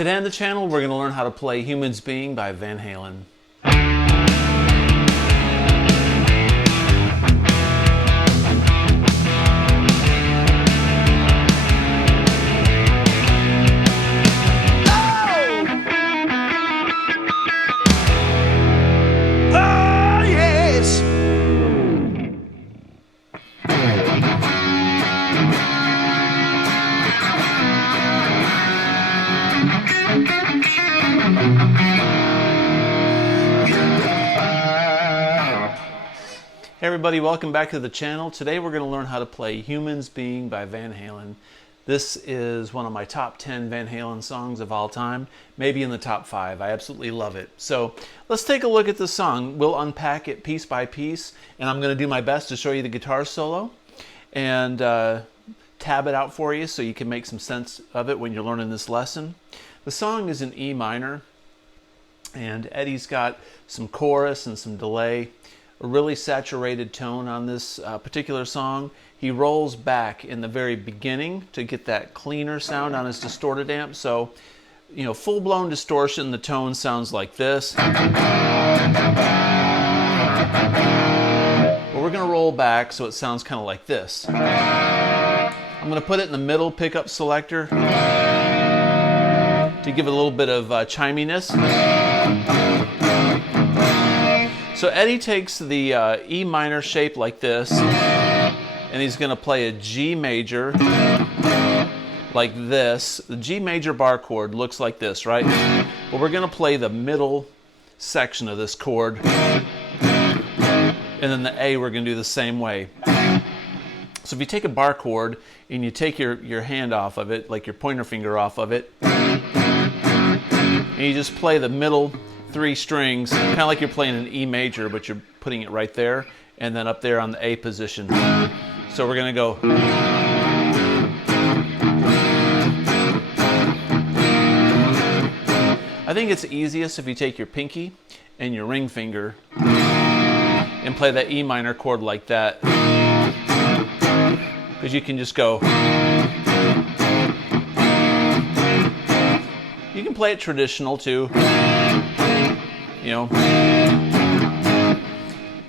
Today on the channel, we're going to learn how to play Humans Being by Van Halen. Hey everybody, welcome back to the channel. Today we're going to learn how to play Humans Being by Van Halen. This is one of my top 10 Van Halen songs of all time, maybe in the top 5. I absolutely love it. So let's take a look at the song. We'll unpack it piece by piece, and I'm going to do my best to show you the guitar solo and tab it out for you so you can make some sense of it when you're learning this lesson. The song is in E minor, and Eddie's got some chorus and some delay. A really saturated tone on this particular song. He rolls back in the very beginning to get that cleaner sound on his distorted amp. So, you know, full-blown distortion, the tone sounds like this. But we're going to roll back so it sounds kind of like this. I'm going to put it in the middle pickup selector to give it a little bit of chiminess. So Eddie takes the E minor shape like this, and he's going to play a G major like this. The G major bar chord looks like this, right? But we're going to play the middle section of this chord, and then the A we're going to do the same way. So if you take a bar chord and you take your hand off of it, like your pointer finger off of it, and you just play the middle 3 strings, kind of like you're playing an E major, but you're putting it right there, and then up there on the A position. So we're going to go. I think it's easiest if you take your pinky and your ring finger and play that E minor chord like that, because you can just go. You can play it traditional too. You know,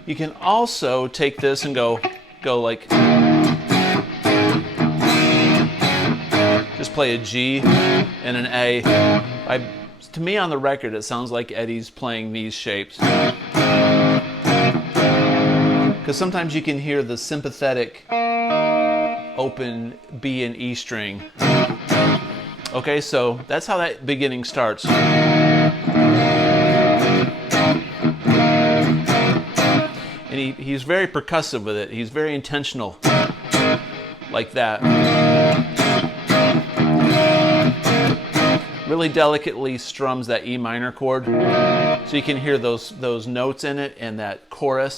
you can also take this and go like, just play a G and an A. To me on the record, it sounds like Eddie's playing these shapes, because sometimes you can hear the sympathetic open B and E string. Okay, so that's how that beginning starts. And he's very percussive with it. He's very intentional, like that. Really delicately strums that E minor chord, so you can hear those notes in it and that chorus.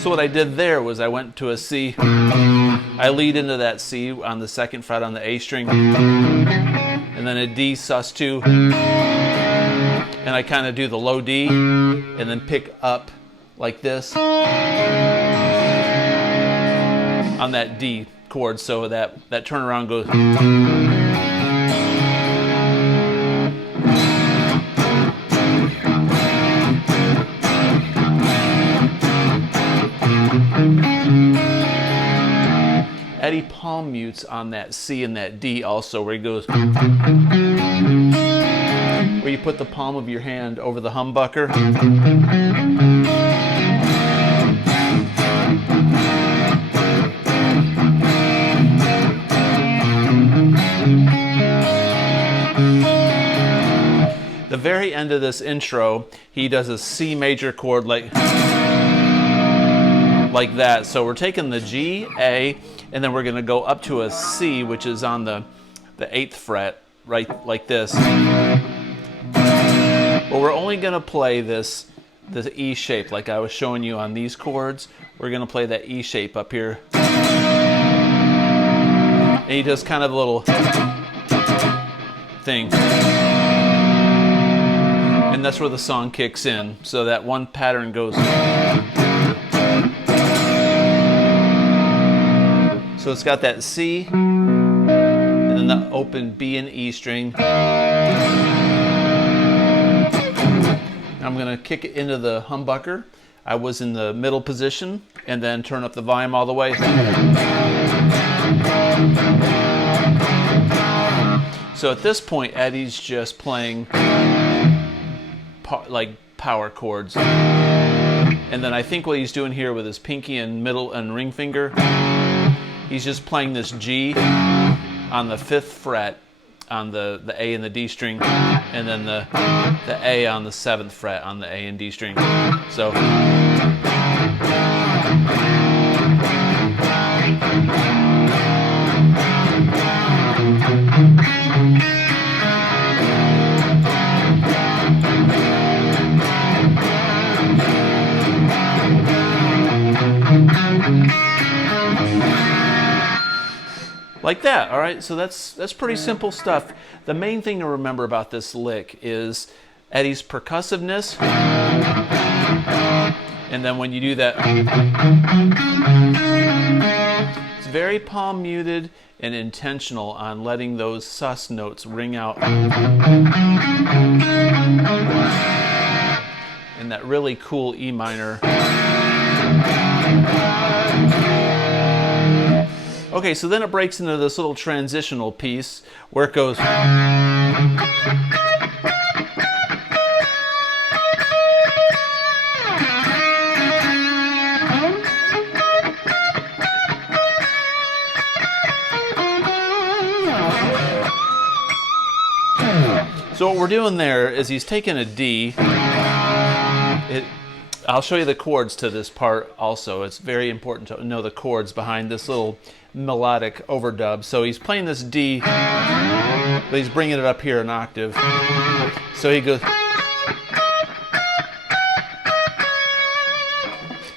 So what I did there was I went to a C. I lead into that C on the 2nd fret on the A string, and then a D sus2, and I kind of do the low D, and then pick up like this on that D chord, so that turnaround goes. Eddie palm mutes on that C and that D also, where he goes, where you put the palm of your hand over the humbucker. The very end of this intro, he does a C major chord like that. So we're taking the G, A, and then we're going to go up to a C, which is on the 8th fret, right like this. But we're only going to play the E shape like I was showing you on these chords. We're going to play that E shape up here. And he does kind of a little thing. And that's where the song kicks in. So that one pattern goes. So it's got that C, and then the open B and E string. I'm going to kick it into the humbucker. I was in the middle position, and then turn up the volume all the way. So at this point, Eddie's just playing like power chords. And then I think what he's doing here with his pinky and middle and ring finger, he's just playing this G on the 5th fret on the A and the D string, and then the A on the 7th fret on the A and D string. So like that. All right, so that's pretty simple stuff. The main thing to remember about this lick is Eddie's percussiveness, and then when you do that, it's very palm muted and intentional on letting those sus notes ring out in that really cool E minor. Okay, so then it breaks into this little transitional piece where it goes. So what we're doing there is he's taking a D. I'll show you the chords to this part also. It's very important to know the chords behind this little melodic overdub. So he's playing this D, but he's bringing it up here an octave. So he goes.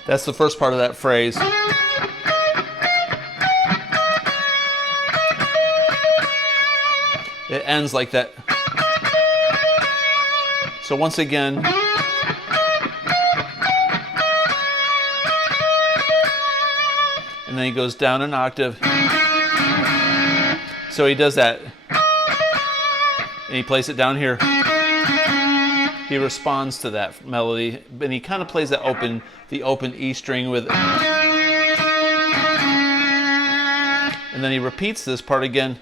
That's the first part of that phrase. It ends like that. So once again, and then he goes down an octave. So he does that, and he plays it down here. He responds to that melody, and he kind of plays that the open E string with it. And then he repeats this part again.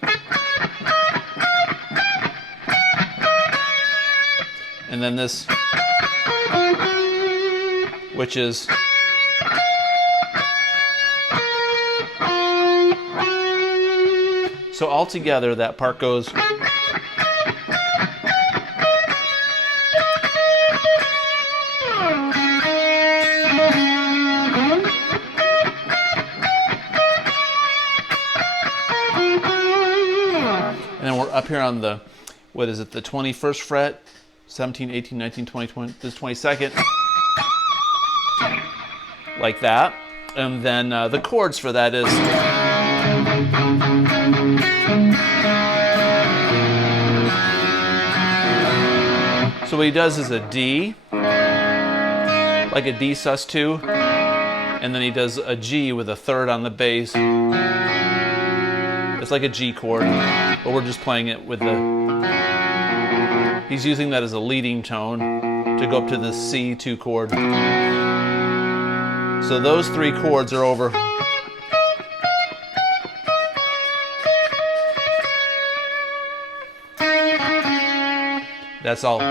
And then this, which is so altogether that part goes. And then we're up here on the, what is it, the 21st fret, 17, 18, 19, 20, 20, this 22nd, like that. And then the chords for that is, so what he does is a D, like a D sus2, and then he does a G with a third on the bass. It's like a G chord, but we're just playing it with the, he's using that as a leading tone to go up to the C2 chord. So those three chords are over. That's all.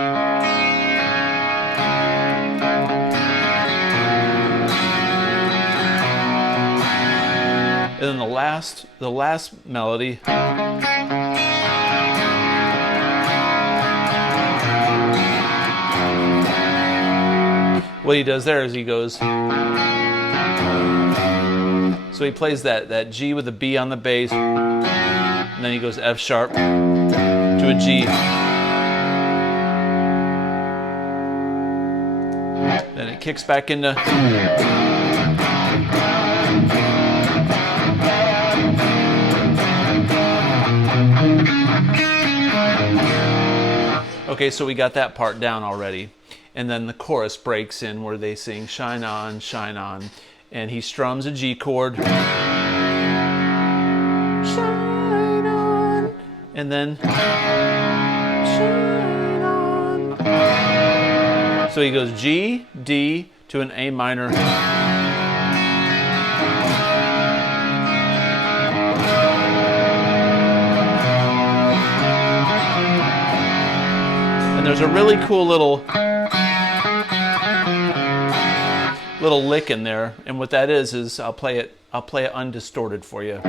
And then the last melody. What he does there is he goes, so he plays that G with a B on the bass, and then he goes F sharp to a G. Then it kicks back into, okay, so we got that part down already. And then the chorus breaks in where they sing shine on, and he strums a G chord. and then shine on. So he goes G, D to an A minor. And there's a really cool little lick in there, and what that is I'll play it undistorted for you.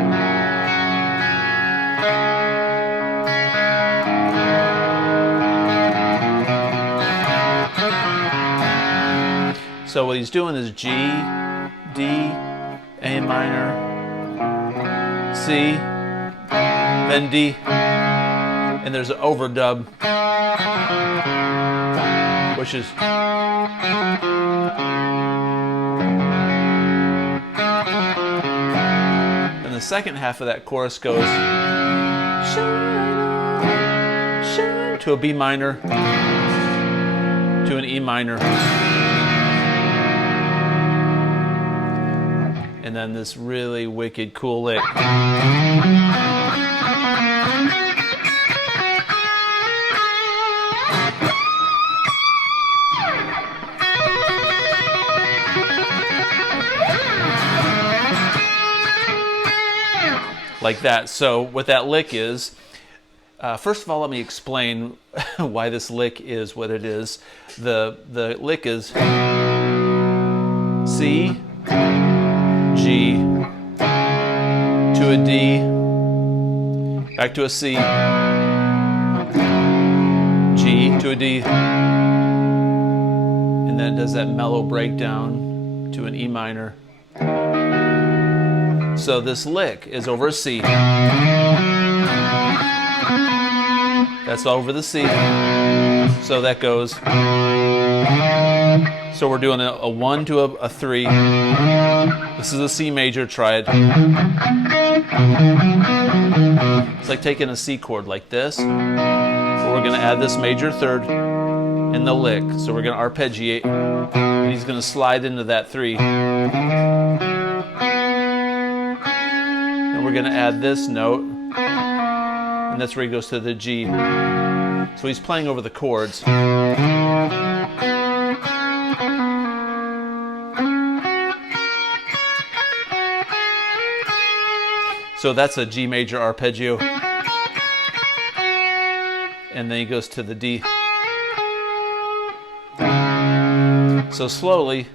So what he's doing is G, D, A minor, C, then D, and there's an overdub, which is and the second half of that chorus goes shine, shine, to a B minor, to an E minor, and then this really wicked cool lick. Like that. So what that lick is, first of all, let me explain why this lick is what it is. The lick is C, G, to a D, back to a C, G to a D, and then it does that mellow breakdown to an E minor. So this lick is over a C. That's over the C. So that goes. So we're doing a 1 to a 3. This is a C major, try it. It's like taking a C chord like this. But we're going to add this major third in the lick. So we're going to arpeggiate. And he's going to slide into that 3. And we're going to add this note. And that's where he goes to the G. So he's playing over the chords. So that's a G major arpeggio. And then he goes to the D. So slowly.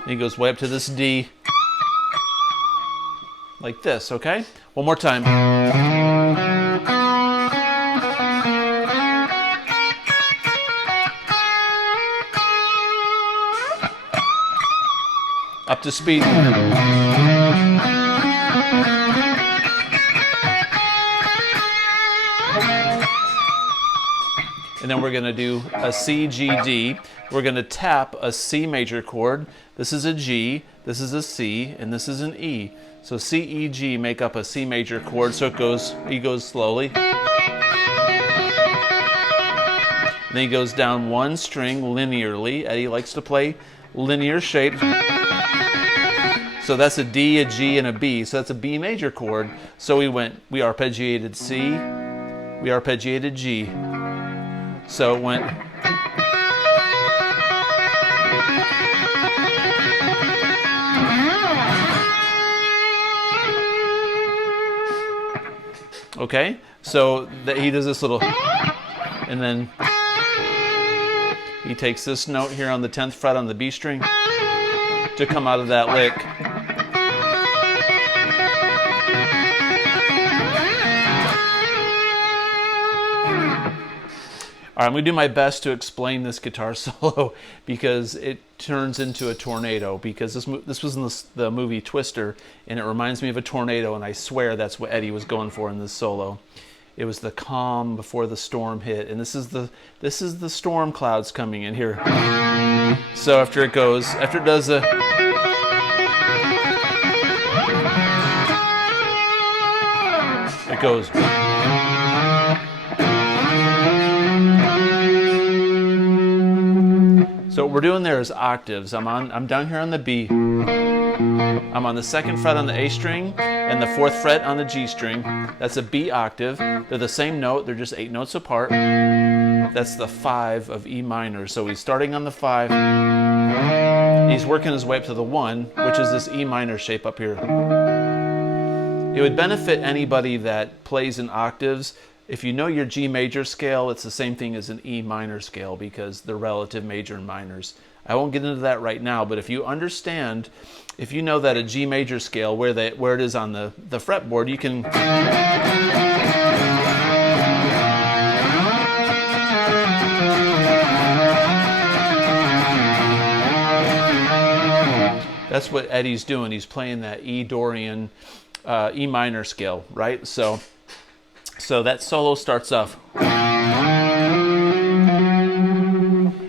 And he goes way up to this D. Like this, okay? One more time. Up to speed. And then we're going to do a C, G, D. We're going to tap a C major chord. This is a G, this is a C, and this is an E. So C, E, G make up a C major chord, so he goes slowly. Then he goes down one string linearly. Eddie likes to play linear shapes. So that's a D, a G, and a B. So that's a B major chord. So we arpeggiated C, we arpeggiated G. So it went. Okay, so he does this little, and then he takes this note here on the 10th fret on the B string to come out of that lick. All right, I'm going to do my best to explain this guitar solo because it turns into a tornado, because this was in the movie Twister, and it reminds me of a tornado, and I swear that's what Eddie was going for in this solo. It was the calm before the storm hit, and this is the storm clouds coming in here. So after it does a it goes. So what we're doing there is octaves. I'm down here on the B. I'm on the 2nd fret on the A string and the 4th fret on the G string. That's a B octave. They're the same note, they're just 8 notes apart. That's the 5 of E minor. So he's starting on the 5. He's working his way up to the 1, which is this E minor shape up here. It would benefit anybody that plays in octaves. If you know your G major scale, it's the same thing as an E minor scale because they're relative major and minors. I won't get into that right now, but if you understand, if you know that a G major scale, where it is on the fretboard, you can... That's what Eddie's doing. He's playing that E Dorian, E minor scale, right? So that solo starts off.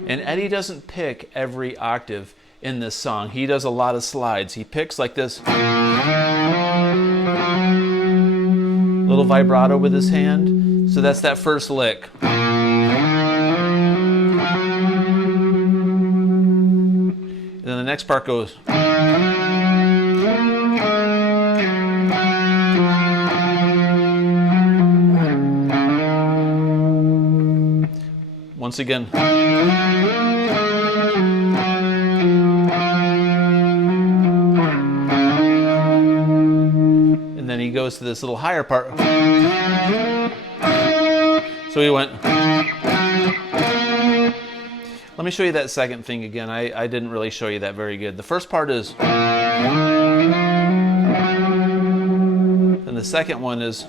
And Eddie doesn't pick every octave in this song. He does a lot of slides. He picks like this. Little vibrato with his hand. So that's that first lick. And then the next part goes. Once again. And then he goes to this little higher part. So he went. Let me show you that second thing again. I didn't really show you that very good. The first part is. And the second one is.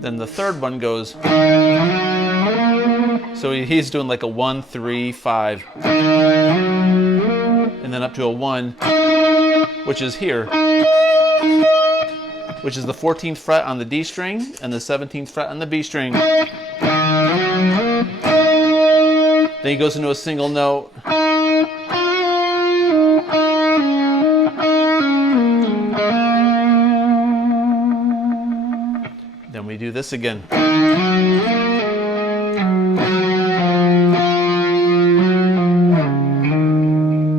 Then the third one goes. So he's doing like a 1, 3, 5. And then up to a 1, which is here. Which is the 14th fret on the D string and the 17th fret on the B string. Then he goes into a single note. Then we do this again.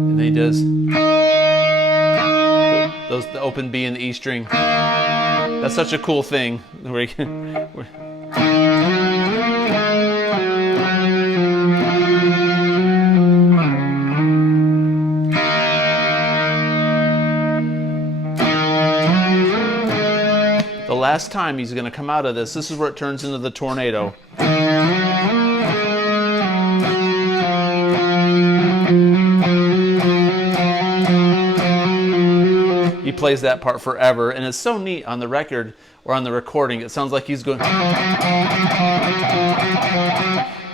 And then he does the open B and the E string. That's such a cool thing. The last time he's going to come out of this is where it turns into the tornado. He plays that part forever, and it's so neat on the record or on the recording. It sounds like he's going.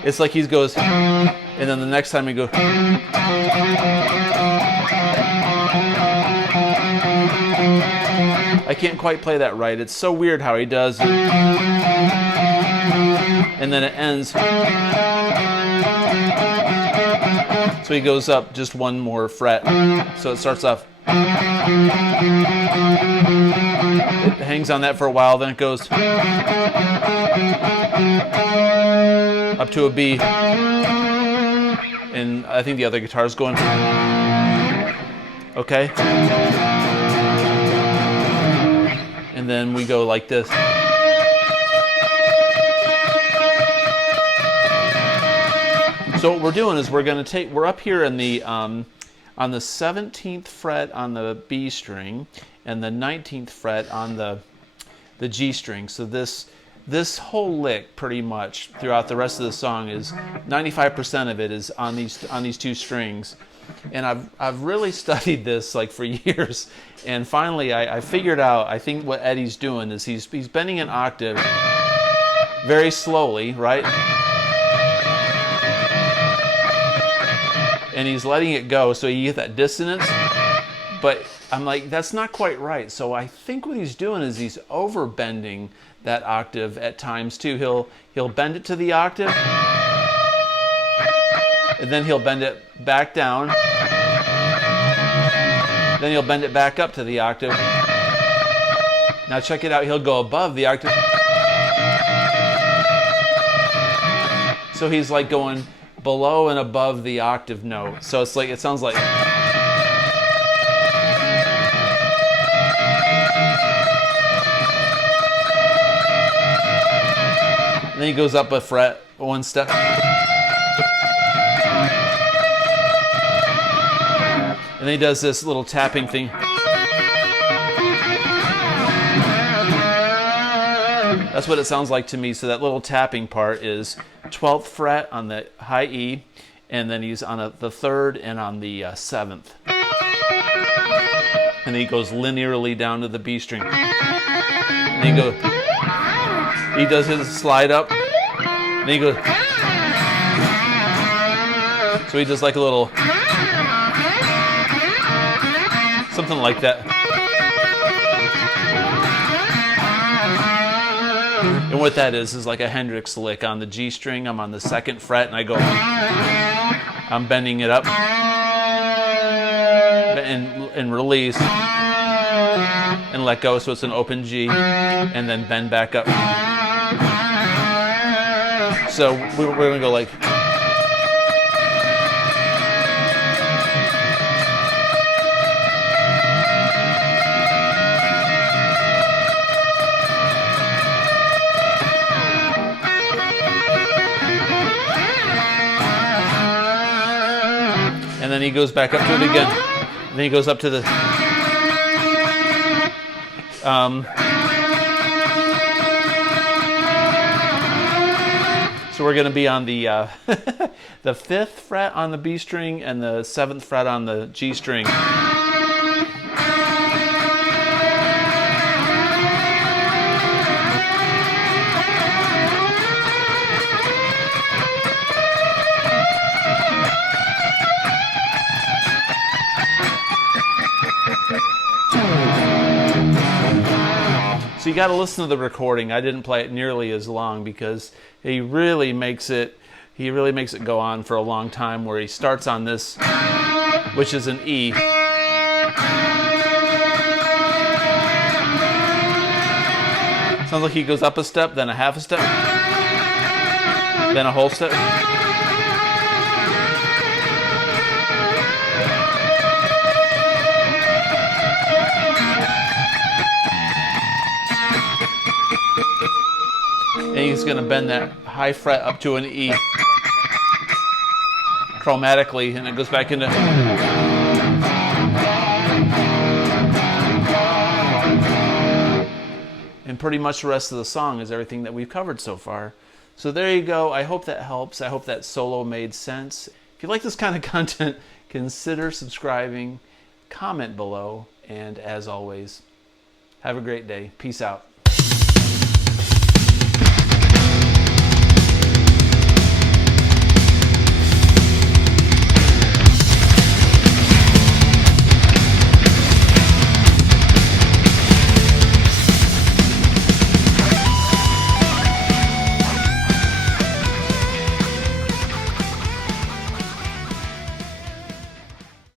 It's like he goes, and then the next time he goes. I can't quite play that right. It's so weird how he does it. And then it ends. So he goes up just one more fret. So it starts off. It hangs on that for a while, then it goes up to a B. And I think the other guitar's going. Okay. And then we go like this. So what we're doing is we're up here in the on the 17th fret on the B string and the 19th fret on the G string. So this whole lick pretty much throughout the rest of the song is 95% of it is on these two strings. And I've really studied this like for years, and finally I figured out, I think what Eddie's doing is he's bending an octave very slowly, right? And he's letting it go so you get that dissonance. But I'm like, that's not quite right. So I think what he's doing is he's over bending that octave at times too. He'll bend it to the octave, and then he'll bend it back down. Then he'll bend it back up to the octave. Now check it out, he'll go above the octave. So he's like going below and above the octave note. So it's like, it sounds like. And then he goes up a fret, one step. And then he does this little tapping thing. That's what it sounds like to me. So that little tapping part is 12th fret on the high E, and then he's on the 3rd and on the 7th. And then he goes linearly down to the B string. And he does his slide up. And then he goes. So he does like a little, something like that. And what that is like a Hendrix lick on the G string. I'm on the 2nd fret and I go, I'm bending it up and release and let go, so it's an open G, and then bend back up. So we're going to go like. And then he goes back up to it again. And then he goes up to the. So we're going to be on the the 5th fret on the B string and the 7th fret on the G string. So you got to listen to the recording. I didn't play it nearly as long because he really makes it go on for a long time, where he starts on this, which is an E. Sounds like he goes up a step, then a half a step, then a whole step. And he's going to bend that high fret up to an E chromatically, and it goes back into. And pretty much the rest of the song is everything that we've covered so far. So there you go. I hope that helps. I hope that solo made sense. If you like this kind of content, consider subscribing, comment below, and as always, have a great day. Peace out.